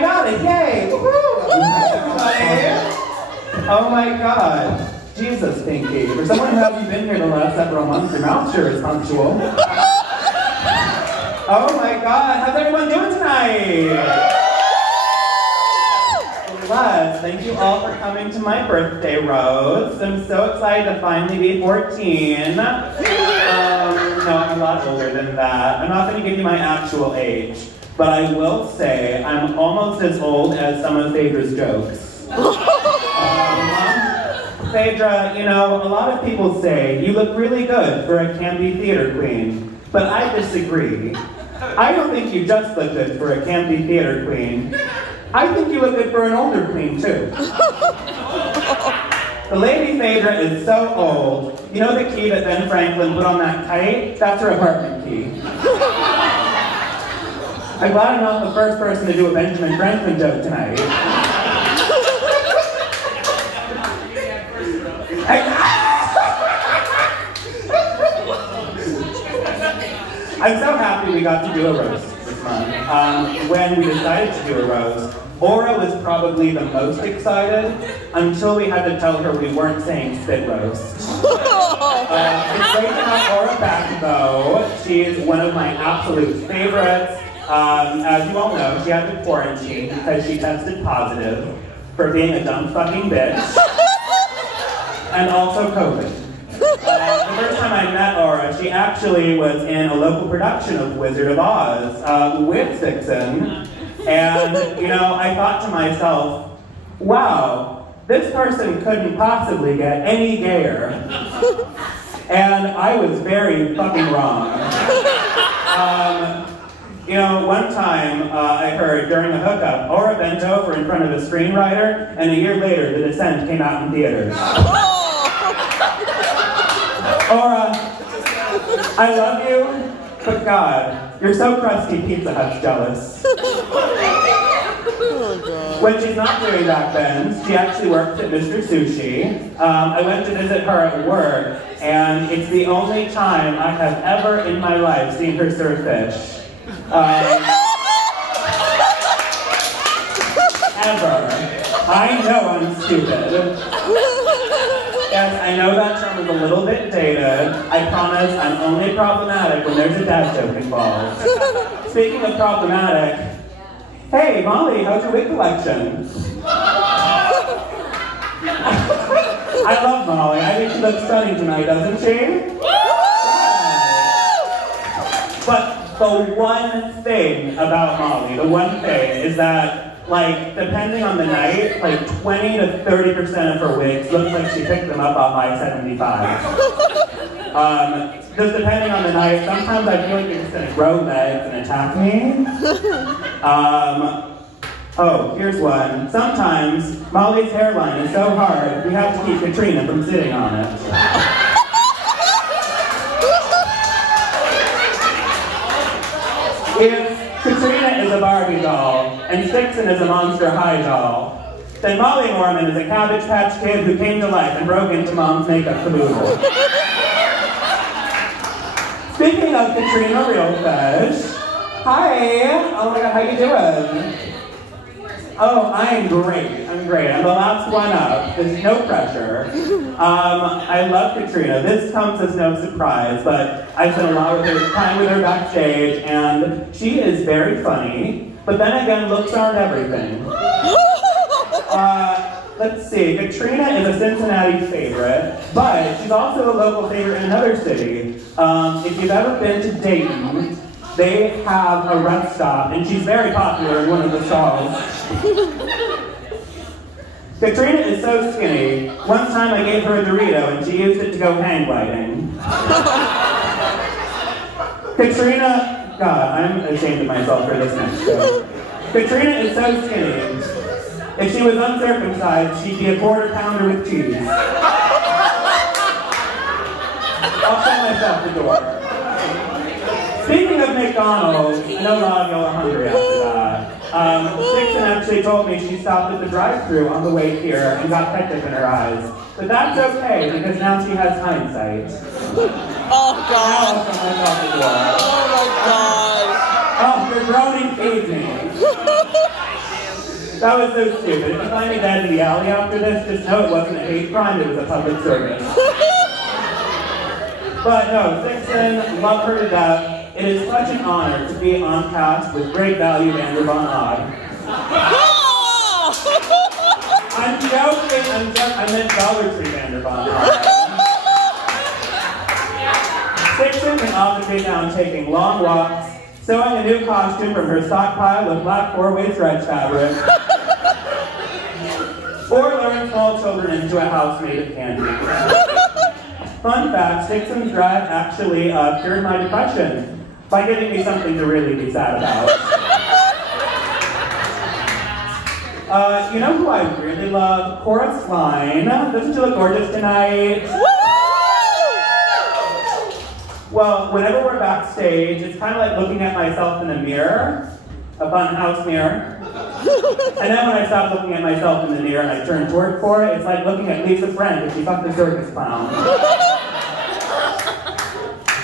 got it, yay! Woohoo! Everybody! Oh my god. Jesus, Pinky. For someone who hasn't been here the last several months, your mouth sure is punctual. Oh my god, how's everyone doing tonight? Bless. Thank you all for coming to my birthday roast. I'm so excited to finally be 14. No, I'm a lot older than that. I'm not going to give you my actual age, but I will say I'm almost as old as some of Phaedra's jokes. Phaedra, you know, a lot of people say you look really good for a campy theater queen, but I disagree. I don't think you just look good for a campy theater queen. I think you look good for an older queen, too. The Lady Phaedra is so old. You know the key that Ben Franklin put on that kite? That's her apartment key. I'm glad I'm not the first person to do a Benjamin Franklin joke tonight. I'm so happy we got to do a roast this month. When we decided to do a roast, Aura was probably the most excited until we had to tell her we weren't saying spit roast. It's great to have Aura back though. She is one of my absolute favorites. As you all know, she had to quarantine because she tested positive for being a dumb fucking bitch. And also COVID. The first time I met Aura, she actually was in a local production of Wizard of Oz with Vixen. And, you know, I thought to myself, wow, this person couldn't possibly get any gayer. And I was very fucking wrong. You know, one time I heard during a hookup, Aura bent over in front of a screenwriter, and a year later, The Descent came out in theaters. Aura, I love you, but God, you're so crusty Pizza Hut's jealous. When she's not doing that, then, she actually works at Mr. Sushi. I went to visit her at work, and it's the only time I have ever in my life seen her serve fish. Ever. I know I'm stupid. Yes, I know that term is a little bit dated. I promise I'm only problematic when there's a dad joke involved. Speaking of problematic, hey, Molly, how's your wig collection? I love Molly. I think she looks stunning tonight, doesn't she? But the one thing about Molly, the one thing is that, like, depending on the night, like 20 to 30% of her wigs look like she picked them up off I-75. Just depending on the night, sometimes I feel like you're just gonna grow legs and attack me. Oh, here's one. Sometimes Molly's hairline is so hard, we have to keep Katrina from sitting on it. If Katrina is a Barbie doll, and Stixon is a Monster High doll, then Molly Norman is a Cabbage Patch Kid who came to life and broke into Mom's makeup caboodle. Speaking of Katrina Real Fish, hi! Oh my god, how you doing? Oh, I'm great. I'm great. I'm the last one up. There's no pressure. I love Katrina. This comes as no surprise, but I spent a lot of time with her backstage, and she is very funny. But then again, looks aren't everything. Let's see. Katrina is a Cincinnati favorite, but she's also a local favorite in another city. If you've ever been to Dayton, they have a rest stop, and she's very popular in one of the stalls. Katrina is so skinny, one time I gave her a Dorito and she used it to go hang gliding. Katrina, God, I'm ashamed of myself for this next joke. Katrina is so skinny, if she was uncircumcised, she'd be a quarter pounder with cheese. I'll send myself the door. Speaking of McDonald's, I know a lot of y'all are hungry after that. Stixon actually told me she stopped at the drive-thru on the way here and got ketchup in her eyes. But that's okay, because now she has hindsight. Oh, God. Oh, my God. Oh, your groaning feeds me. That was so stupid. If you find me dead in the alley after this, just know it wasn't a hate crime, it was a public service. But no, Dixon, love her to death. It is such an honor to be on cast with Great Value Vander Von Odd. I'm joking, I meant Dollar Tree Vander Von Odd. Dixon can often be found taking long walks, sewing a new costume from her stockpile of black four-way stretch fabric, or luring small children into a house made of candy. Fun fact, Dixon's drive actually cured my depression by giving me something to really be sad about. You know who I really love? Cora Sline. Doesn't she look gorgeous tonight? Well, whenever we're backstage, it's kind of like looking at myself in a mirror, a funhouse mirror. And then when I stop looking at myself in the mirror and I turn toward Cora, it's like looking at Lisa Friend if she fucked a circus clown.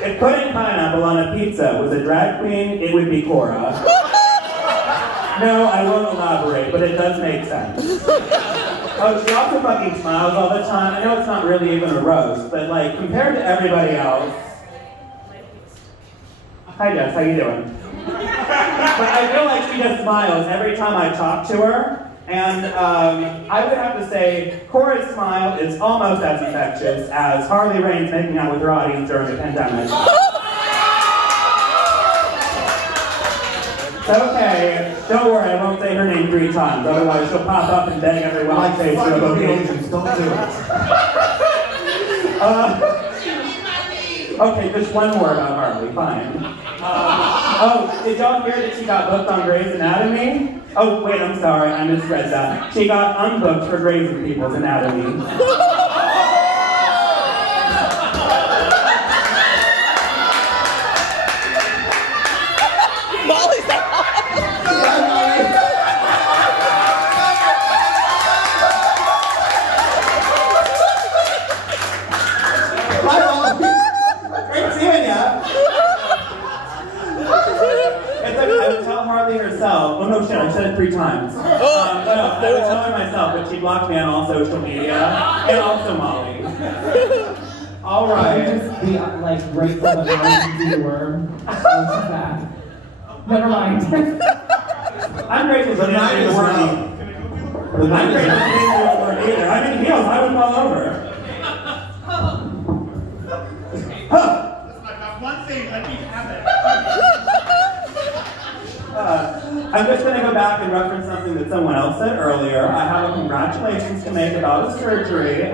If putting pineapple on a pizza was a drag queen, it would be Cora. No, I won't elaborate, but it does make sense. Oh, she also fucking smiles all the time. I know it's not really even a roast, but like, compared to everybody else... Hi Jess, how you doing? But I feel like she just smiles every time I talk to her, and I would have to say Cora's smile is almost as infectious as Harley Rain's making out with her audience during the pandemic. Okay, don't worry, I won't say her name 3 times, otherwise she'll pop up and beg everyone to say she'll locations. Don't do it. Okay, just one more about Harley, fine. Oh, did y'all hear that she got booked on Grey's Anatomy? Oh, wait, I'm sorry, I misread that. She got unbooked for Grey's People's Anatomy. Herself. Oh no shit, I said it 3 times. No, I would tell her myself, but she blocked me on all social media, and also Molly. Alright. Just be like grateful that I was the worm. Oh, she's back. Never mind. I'm grateful for the night is word. I'm grateful for the word either. I'm in heels, I would fall over. That's one thing, let me have it. I'm just going to go back and reference something that someone else said earlier. I have a congratulations to make about a surgery.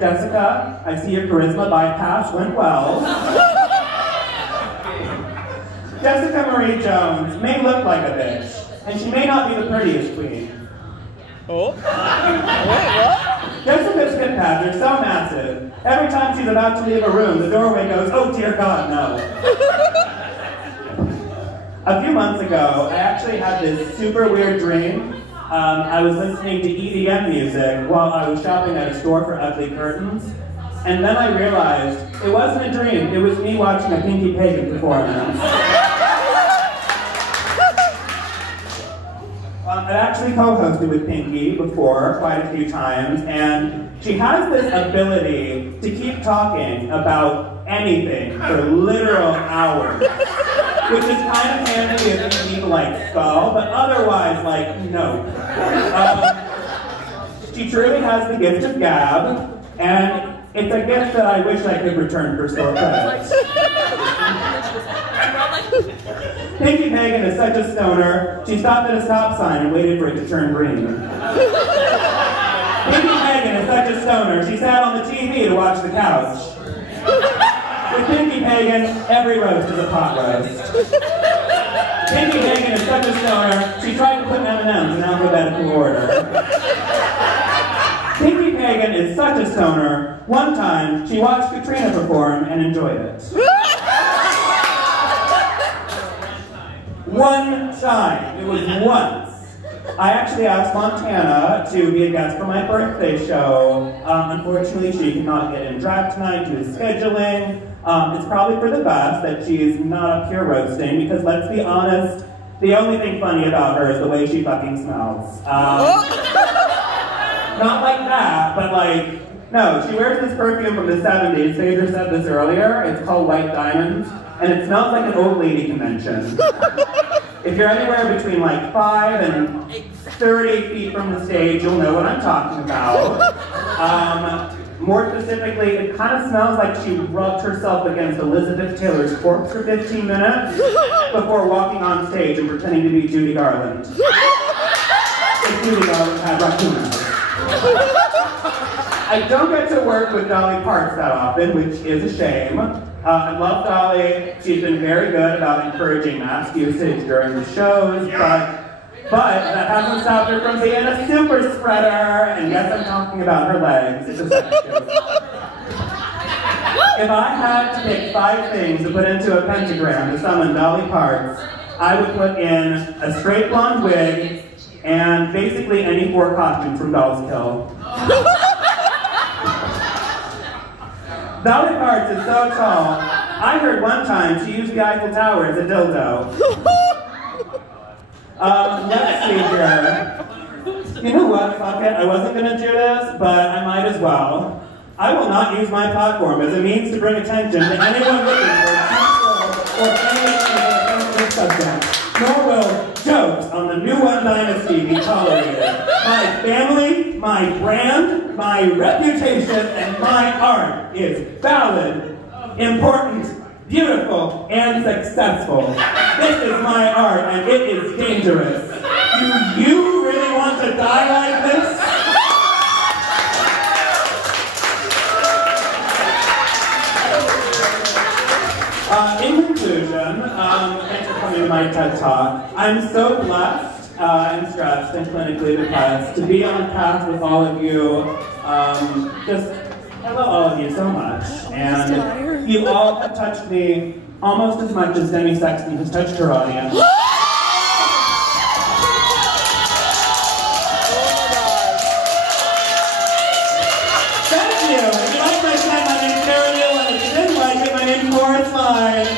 Jessica, I see your charisma bypass went well. Jessica Marie Jones may look like a bitch, and she may not be the prettiest queen. Oh? Wait, what? Jessica's hip pads are so massive. Every time she's about to leave a room, the doorway goes, oh dear God, no. A few months ago, I actually had this super weird dream. I was listening to EDM music while I was shopping at a store for ugly curtains. And then I realized it wasn't a dream, it was me watching a Pinky Pagan performance. I've actually co-hosted with Pinky before, quite a few times, and she has this ability to keep talking about anything for literal hours. Which is kind of handy if you need to like skull, but otherwise, like, no. She truly has the gift of gab, and it's a gift that I wish I could return for store credit. Pinky Pagan is such a stoner, she stopped at a stop sign and waited for it to turn green. Pinky Pagan is such a stoner, she sat on the TV to watch the couch. With Pinky Pagan, every roast is a pot roast. Pinky Pagan is such a stoner, she tried to put M&Ms in alphabetical order. Pinky Pagan is such a stoner, one time she watched Katrina perform and enjoyed it. One time. It was once. I actually asked Montana to be a guest for my birthday show. Unfortunately, she cannot get in drag tonight due to scheduling. It's probably for the best that she's not up here roasting, because let's be honest, The only thing funny about her is the way she fucking smells. Not like that, but like, no, she wears this perfume from the 70s. Phaedra said this earlier. It's called White Diamond, and it smells like an old lady convention. If you're anywhere between like 5 and 30 feet from the stage, you'll know what I'm talking about. More specifically, it kind of smells like she rubbed herself against Elizabeth Taylor's corpse for 15 minutes before walking on stage and pretending to be Judy Garland. If Judy Garland had raccoon eyes. I don't get to work with Dolly Parton that often, which is a shame. I love Dolly. She's been very good about encouraging mask usage during the shows, but that hasn't stopped her from being a super spreader. And yes, I'm talking about her legs. It's a sex joke. If I had to pick 5 things to put into a pentagram to summon Dolly Parton, I would put in a straight blonde wig and basically any 4 costumes from Dolls Kill. Dolly Parton is so tall. I heard one time she used the Eiffel Tower as a dildo. Let's see here. You know what? Fuck it. I wasn't gonna do this, but I might as well. I will not use my platform as a means to bring attention to anyone looking for a or any subject. Nor will jokes on the New One Dynasty be tolerated. My family, my brand, my reputation, and my art is valid, important, beautiful, and successful. This is my art, and it is dangerous. Do you really want to die like this? In conclusion, thanks for coming to my TED Talk. I'm so blessed and stressed and clinically depressed to be on a path with all of you. I love all of you so much. And you all have touched me almost as much as Demi Sexton has touched her audience. Thank you. If you liked my time, my name's Sarah Neal, and if you didn't like it, my name's Forrest Fine.